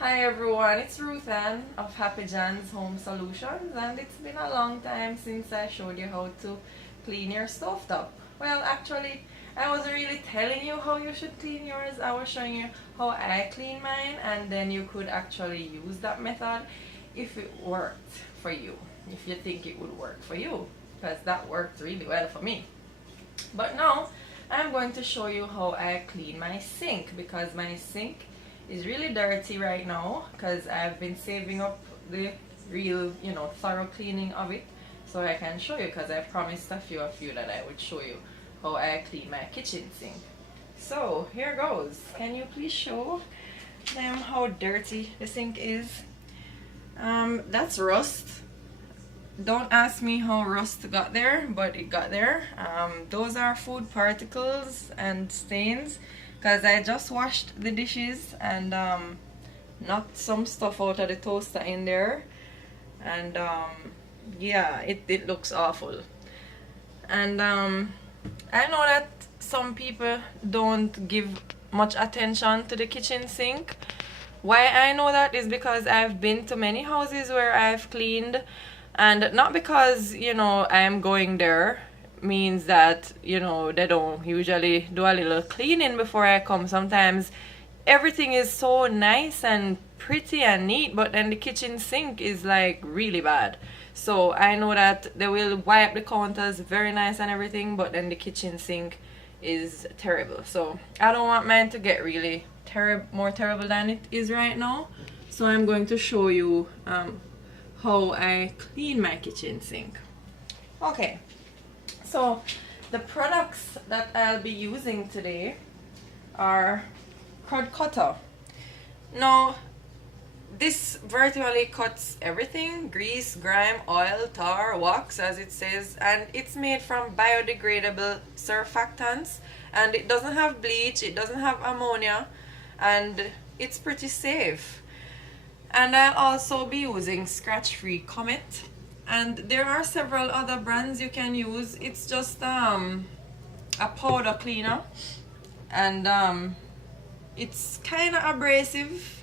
Hi everyone, it's Ruth Ann of Happy Jan's Home Solutions, and it's been a long time since I showed you how to clean your stovetop. Well, actually, I wasn't really telling you how you should clean yours. I was showing you how I clean mine, and then you could actually use that method if it worked for you, if you think it would work for you, because that worked really well for me. But now, I'm going to show you how I clean my sink, because my sink is really dirty right now because I've been saving up the real, thorough cleaning of it, so I can show you, because I promised a few of you that I would show you how I clean my kitchen sink. So here goes. Can you please show them how dirty the sink is? That's rust. Don't ask me how rust got there, but it got there. Those are food particles and stains, because I just washed the dishes and knocked some stuff out of the toaster in there, and yeah, it looks awful. And I know that some people don't give much attention to the kitchen sink. Why I know that is because I've been to many houses where I've cleaned, and not because I'm going there means that they don't usually do a little cleaning before I come. Sometimes everything is so nice and pretty and neat, but then the kitchen sink is like really bad. So I know that they will wipe the counters very nice and everything, but then the kitchen sink is terrible. So I don't want mine to get really more terrible than it is right now. So I'm going to show you how I clean my kitchen sink. Okay, so the products that I'll be using today are crud cutter. Now, this vertically cuts everything: grease, grime, oil, tar, wax, as it says, and it's made from biodegradable surfactants, and it doesn't have bleach, it doesn't have ammonia, and it's pretty safe. And I'll also be using scratch-free Comet, and there are several other brands you can use. It's just a powder cleaner, and it's kind of abrasive,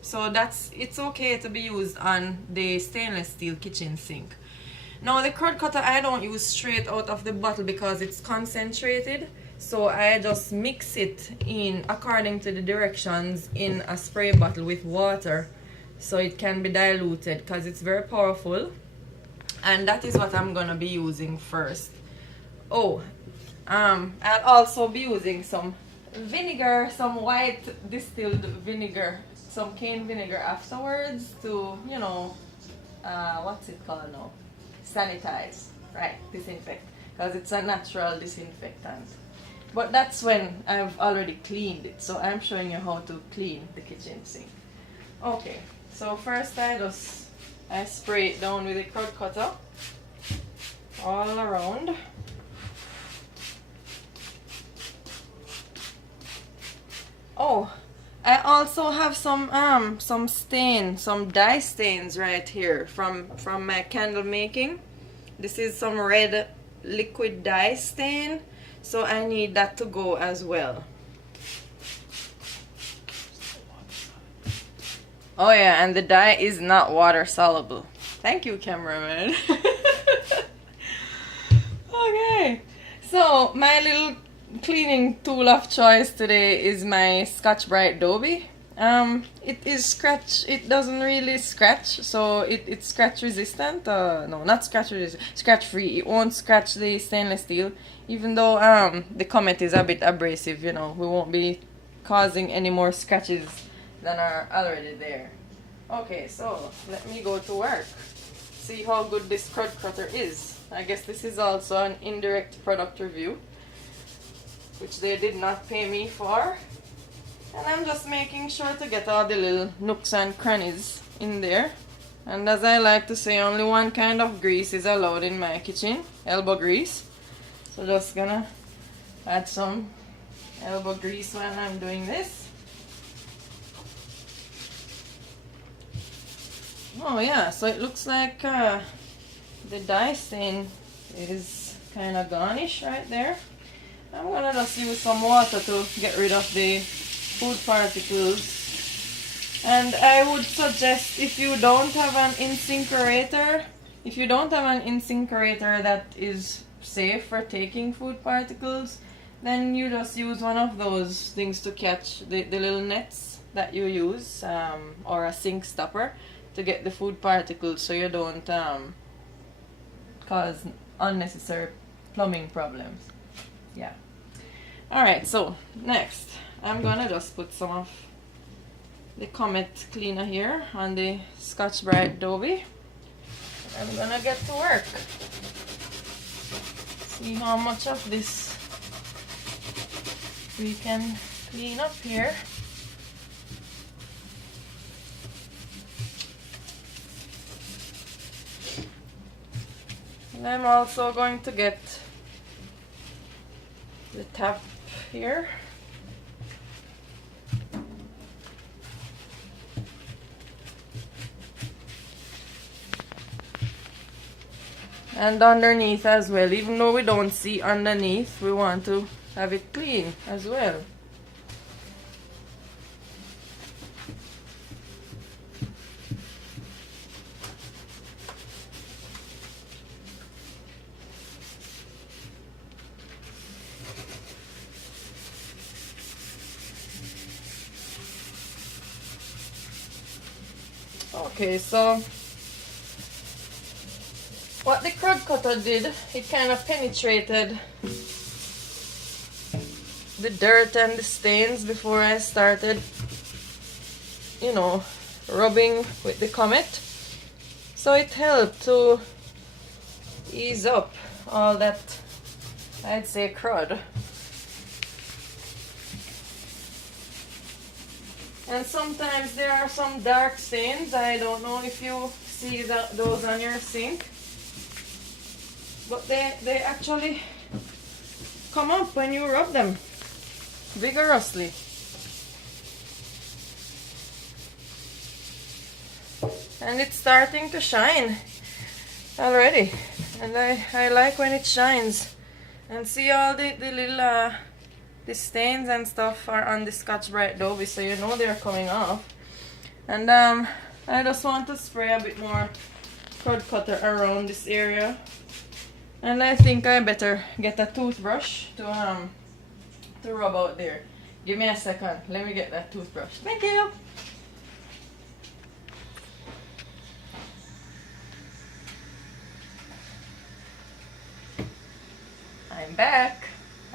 so it's okay to be used on the stainless steel kitchen sink. Now, the crud cutter I don't use straight out of the bottle because it's concentrated, so I just mix it in according to the directions in a spray bottle with water, so it can be diluted, because it's very powerful. And that is what I'm gonna be using first. I'll also be using some vinegar, some white distilled vinegar, some cane vinegar afterwards to, what's it called now? Sanitize, right? Disinfect, because it's a natural disinfectant. But that's when I've already cleaned it, so I'm showing you how to clean the kitchen sink. Okay, so first I spray it down with a crud cutter all around. Oh, I also have some dye stains right here from my candle making. This is some red liquid dye stain, so I need that to go as well. Oh yeah, and the dye is not water soluble. Thank you, cameraman. Okay, so my little cleaning tool of choice today is my Scotch-Brite Dobie. It doesn't really scratch, so it's scratch resistant. No, not scratch resistant, scratch free. It won't scratch the stainless steel, even though the Comet is a bit abrasive. We won't be causing any more scratches than are already there. Okay, so let me go to work. See how good this crud cutter is. I guess this is also an indirect product review, which they did not pay me for. And I'm just making sure to get all the little nooks and crannies in there. And as I like to say, only one kind of grease is allowed in my kitchen: elbow grease. So just gonna add some elbow grease when I'm doing this. Oh yeah, so it looks like the dye stain is kind of garnish right there. I'm gonna just use some water to get rid of the food particles. And I would suggest, if you don't have an incinerator, that is safe for taking food particles, then you just use one of those things to catch the little nets that you use, or a sink stopper to get the food particles, so you don't cause unnecessary plumbing problems. Yeah. Alright, so next I'm gonna just put some of the Comet cleaner here on the Scotch-Brite Dobie. I'm gonna get to work. See how much of this we can clean up here. And I'm also going to get the tap here. And underneath as well, even though we don't see underneath, we want to have it clean as well. Okay, so what the crud cutter did, it kind of penetrated the dirt and the stains before I started, rubbing with the Comet. So it helped to ease up all that, I'd say, crud. And sometimes there are some dark stains. I don't know if you see those on your sink. But they actually come up when you rub them vigorously. And it's starting to shine already. And I like when it shines. And see all the little the stains and stuff are on the Scotch-Brite Dobie, so you know they're coming off. And I just want to spray a bit more crud cutter around this area. And I think I better get a toothbrush to rub out there. Give me a second. Let me get that toothbrush. Thank you. I'm back.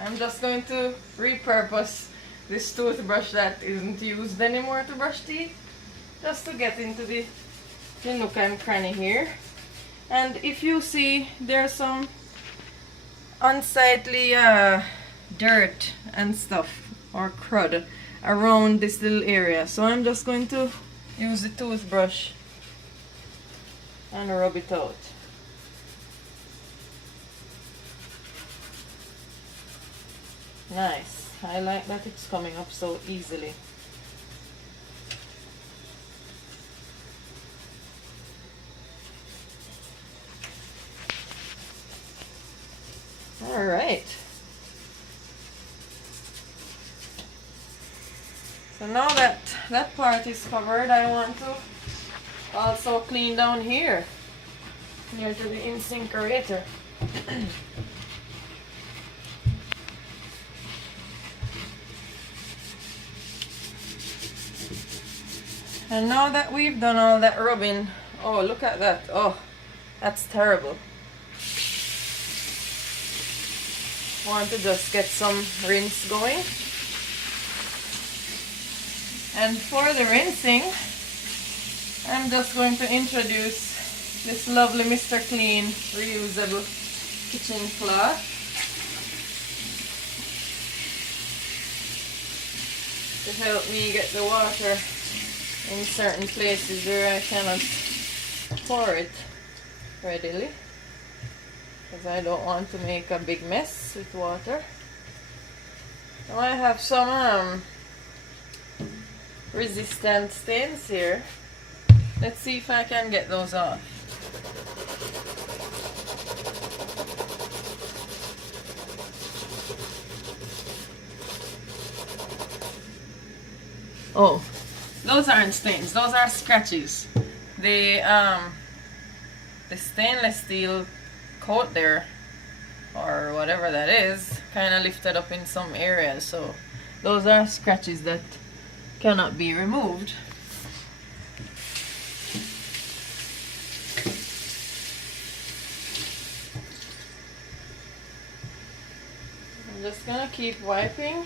I'm just going to repurpose this toothbrush that isn't used anymore to brush teeth, just to get into the nook and cranny here. And if you see, there's some unsightly dirt and stuff, or crud, around this little area. So I'm just going to use the toothbrush and rub it out. Nice. I like that it's coming up so easily. All right. So now that that part is covered, I want to also clean down here, near to the incinerator. And now that we've done all that rubbing, oh, look at that. Oh, that's terrible. Want to just get some rinse going. And for the rinsing, I'm just going to introduce this lovely Mr. Clean reusable kitchen cloth. To help me get the water in certain places where I cannot pour it readily, because I don't want to make a big mess with water. Now I have some resistant stains here. Let's see if I can get those off. Oh, those aren't stains. Those are scratches. The stainless steel coat there, or whatever that is, kind of lifted up in some areas. So those are scratches that cannot be removed. I'm just gonna keep wiping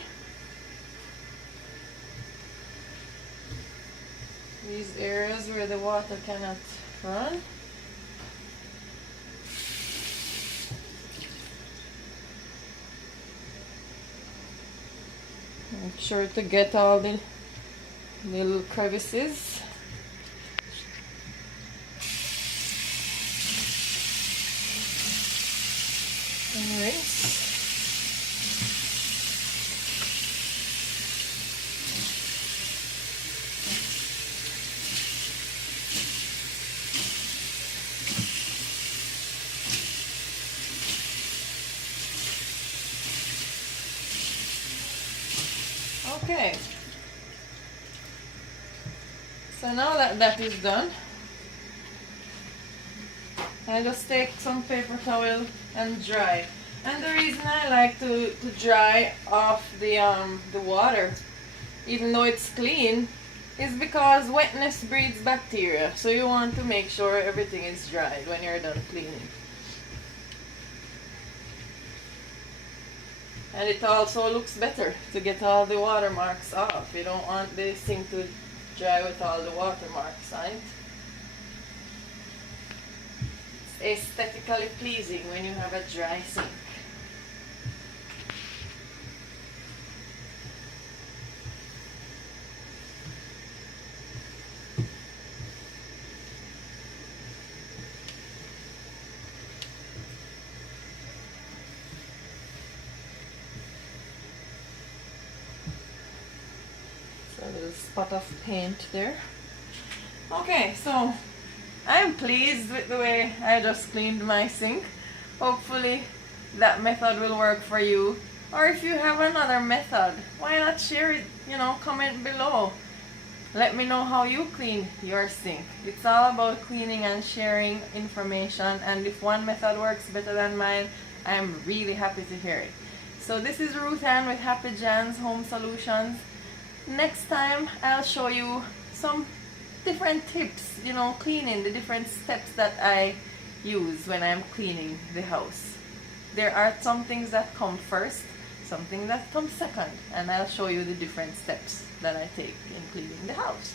these areas where the water cannot run. Make sure to get all the little crevices. And rinse. Okay, so now that that is done, I just take some paper towel and dry. And the reason I like to dry off the water, even though it's clean, is because wetness breeds bacteria. So you want to make sure everything is dried when you're done cleaning. And it also looks better to get all the watermarks off. You don't want the sink to dry with all the watermarks on it. It's aesthetically pleasing when you have a dry sink. A little spot of paint there. Okay, so I'm pleased with the way I just cleaned my sink. Hopefully that method will work for you. Or if you have another method, why not share it? Comment below. Let me know how you clean your sink. It's all about cleaning and sharing information, and if one method works better than mine, I'm really happy to hear it. So this is Ruth Ann with Happy Jan's Home Solutions. Next time I'll show you some different tips, cleaning, the different steps that I use when I'm cleaning the house. There are some things that come first, something that comes second, and I'll show you the different steps that I take in cleaning the house.